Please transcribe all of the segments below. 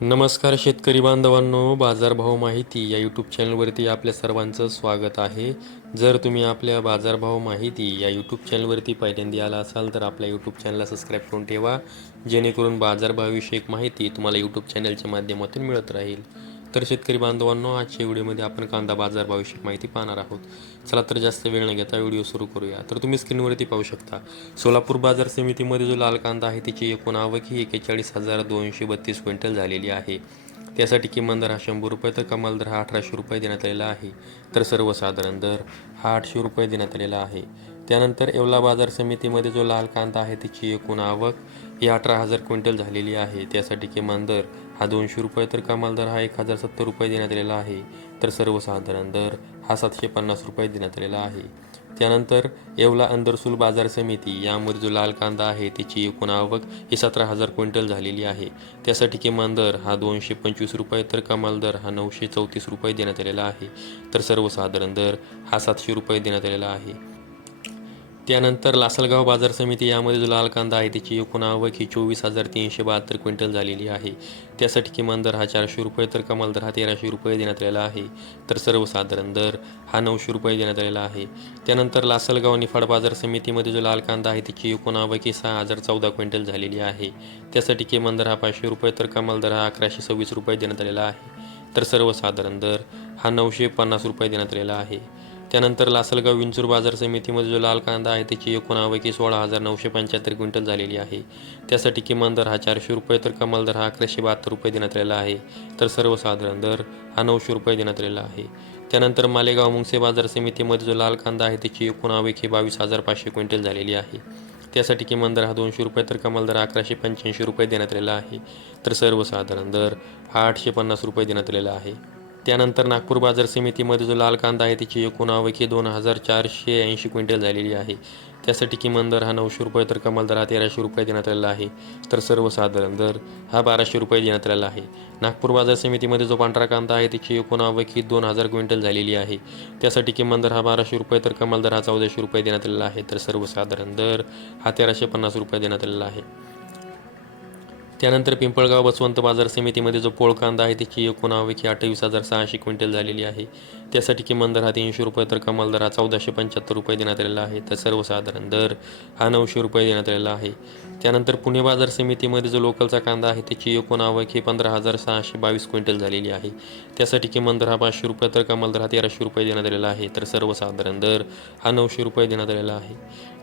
नमस्कार शेतकरी बांधवांनो, बाजारभाव माहिती या यूट्यूब चॅनलवरती आपल्या सर्वांचं स्वागत आहे. जर तुम्ही आपल्या बाजारभाव माहिती या यूट्यूब चॅनलवरती पहिल्यांदा आला असाल तर आपल्या यूट्यूब चॅनलला सबस्क्राईब करून ठेवा, जेणेकरून बाजारभावाविषयक माहिती तुम्हाला यूट्यूब चॅनलच्या माध्यमातून मिळत राहील. तर शेतकरी बांधवांनो, आजच्या व्हिडिओमध्ये आपण कांदा बाजारभावाविषयक माहिती पाहणार आहोत. चला तर जास्त वेळ न घेता व्हिडिओ सुरू करूया. तर तुम्ही स्क्रीनवरती पाहू शकता, सोलापूर बाजार समितीमध्ये जो लाल कांदा आहे त्याची एकूण आवक ही 41,232 क्विंटल झालेली आहे. त्यासाठी किमान दर हा 100 रुपये तर कमाल दर हा 1800 रुपये देण्यात आलेला आहे. तर सर्वसाधारण दर हा 800 रुपये देण्यात आलेला आहे. त्यानंतर येवला बाजार समितीमध्ये जो लाल कांदा आहे त्याची एकूण आवक ही 18,000 क्विंटल झालेली आहे. त्यासाठी किमान दर हा 200 रुपये तर कमाल दर हा 1,070 रुपये देण्यात आलेला आहे. तर सर्वसाधारण दर हा 750 रुपये देण्यात आलेला आहे. त्यानंतर येवला अंदरसूल बाजार समिती यामध्ये जो लाल कांदा आहे त्याची एकूण आवक ही 17,000 क्विंटल झालेली आहे. त्यासाठी किमान दर हा 225 रुपये तर कमाल दर हा 934 रुपये देण्यात आलेला आहे. तर सर्वसाधारण दर हा 700 रुपये देण्यात आलेला आहे. त्यानंतर लासलगाव बाजार समिती यामध्ये जो लाल कांदा आहे त्याची एकूण आवक ही 24,372 क्विंटल झालेली आहे. त्यासाठी किमान दर हा 400 रुपये तर कमाल दर हा 1,300 रुपये देण्यात आलेला आहे. तर सर्वसाधारण दर हा 900 रुपये देण्यात आलेला आहे. त्यानंतर लासलगाव निफाड बाजार समितीमध्ये जो लाल कांदा आहे त्याची एकूण आवक ही 6,014 क्विंटल झालेली आहे. त्यासाठी किमान दर हा 500 रुपये तर कमाल दर हा 1,126 रुपये देण्यात आलेला आहे. तर सर्वसाधारण दर हा 950 रुपये देण्यात आलेला आहे. त्यानंतर लासलगाव विंचूर बाजार समितीमध्ये जो लाल कांदा आहे त्याची एकूण आवक ही 16,975 क्विंटल झालेली आहे. त्यासाठी किमान दर हा 400 रुपये तर कमाल दर हा 1,172 रुपये देण्यात आलेला आहे. तर सर्वसाधारण दर हा 900 रुपये देण्यात आलेला आहे. त्यानंतर मालेगाव मुंगसे बाजार समितीमध्ये जो लाल कांदा आहे त्याची एकूण आवक ही 22,500 क्विंटल झालेली आहे. त्यासाठी किमान दर हा 200 रुपये तर कमाल दर 1,185 रुपये देण्यात आलेला आहे. तर सर्वसाधारण दर हा 850 रुपये देण्यात आलेला आहे. त्यानंतर नागपूर बाजार समितीमध्ये जो लाल कांदा आहे त्याची एकूण आवक ही 2,480 क्विंटल झालेली आहे. त्यासाठी किमान दर हा 900 रुपये तर कमाल दर हा 1,300 रुपये देण्यात आलेला आहे. तर सर्वसाधारण दर हा 1,200 रुपये देण्यात आलेला आहे. नागपूर बाजार समितीमध्ये जो पांढरा कांदा आहे त्याची एकूण आवक ही 2,000 क्विंटल झालेली आहे. त्यासाठी किमान दर हा 1,200 रुपये तर कमाल दर हा 1,400 रुपये देण्यात आलेला आहे. तर सर्वसाधारण दर हा 1,350 रुपये देण्यात आलेला आहे. त्यानंतर पिंपळगाव बसवंत बाजार समितीमध्ये जो पोळ कांदा आहे त्याची एकूण आवक ही 28,600 क्विंटल झालेली आहे. त्यासाठी किमान दर हा 300 रुपये तर कमाल दर हा 1,475 रुपये देण्यात आलेला आहे. तर सर्वसाधारण दर हा 900 रुपये देण्यात आलेला आहे. त्यानंतर पुणे बाजार समितीमध्ये जो लोकलचा कांदा आहे त्याची एकूण आवक ही 15,622 क्विंटल झालेली आहे. त्यासाठी किमान दर हा 500 रुपये तर कमाल दर हा 1,300 रुपये देण्यात आलेला आहे. तर सर्वसाधारण दर हा 900 रुपये देण्यात आलेला आहे.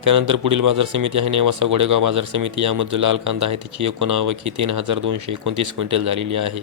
त्यानंतर पुढील बाजार समिती आहे नेवासा घोडेगाव बाजार समिती यामध्ये लाल कांदा आहे त्याची एकूण आवक ही 3,229 क्विंटल झालेली आहे.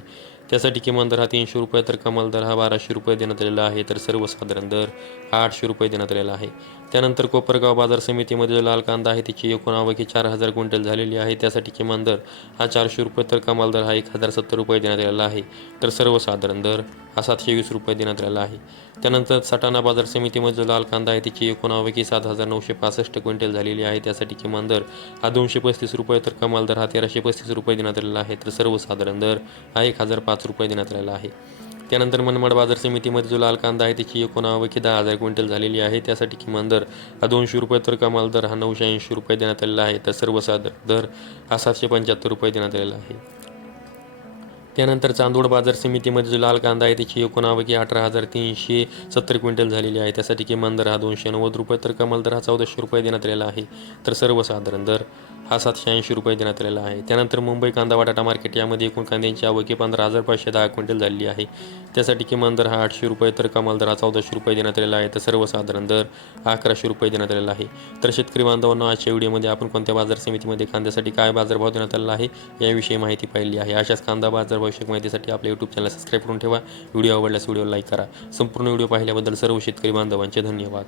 त्यासाठी किमान दर हा 300 रुपये तर कमाल दर हा 1,200 रुपये देण्यात आलेला आहे. तर सर्वसाधारण दर हा 800 रुपये देण्यात आलेला आहे. त्यानंतर कोपरगाव बाजार समितीमध्ये जो लाल कांदा आहे त्याची एकूण आवक ही 4,000 क्विंटल झालेली आहे. त्यासाठी किमान दर हा 400 रुपये तर कमाल दर हा 1,070 रुपये देण्यात आलेला आहे. तर सर्वसाधारण दर हा 720 रुपये देण्यात आलेला आहे. त्यानंतर सटाणा बाजार समितीमध्ये जो लाल कांदा आहे त्याची एकूण आवक ही 7,965 क्विंटल झालेली आहे. त्यासाठी किमान दर हा 235 रुपये तर कमाल दर हा 1,335 रुपये देण्यात आलेला आहे. तर सर्वसाधारण दर हा 1,005 रुपये देण्यात आलेला आहे. त्यानंतर मनमाड बाजार समितीमध्ये जो लाल कांदा आहे त्याची एकूण आवक ही 10,000 क्विंटल झालेली आहे. त्यासाठी किमान दर हा 200 रुपये तर कमाल दर हा 980 रुपये देण्यात आलेला आहे. तर सर्वसाधारण दर हा 775 रुपये देण्यात आलेला आहे. त्यानंतर चांदोड बाजार समितीमध्ये जो लाल कांदा आहे त्याची एकूण आवक ही 18,370 क्विंटल झालेली आहे. त्यासाठी किमान दर हा 290 रुपये तर कमाल दर हा 1,400 रुपये देण्यात आलेला आहे. तर सर्वसाधारण दर हा 780 रुपये देण्यात आलेला आहे. त्यानंतर मुंबई कांदा बटाटा मार्केट यामध्ये एकूण कांद्यांची आवक ही 15,510 क्विंटल झालेली आहे. त्यासाठी किमान दर हा 800 रुपये तर कमाल दर हा 1,400 रुपये देण्यात आलेला आहे. तर सर्वसाधारण दर हा 1,100 रुपये देण्यात आलेला आहे. तर शेतकरी बांधवांनो, आजच्या व्हिडिओमध्ये आपण कोणत्या बाजार समितीमध्ये कांद्यासाठी काय बाजारभाव देण्यात आलेला आहे याविषयी माहिती पाहिली आहे. अशाच कांदा बाजार भविष्यक माहितीसाठी आपल्या यूट्यूब चॅनल सबस्क्राईब करून ठेवा. व्हिडिओ आवडल्यास व्हिडिओ लाईक करा. संपूर्ण व्हिडिओ पाहिल्याबद्दल सर्व शेतकरी बांधवांचे धन्यवाद.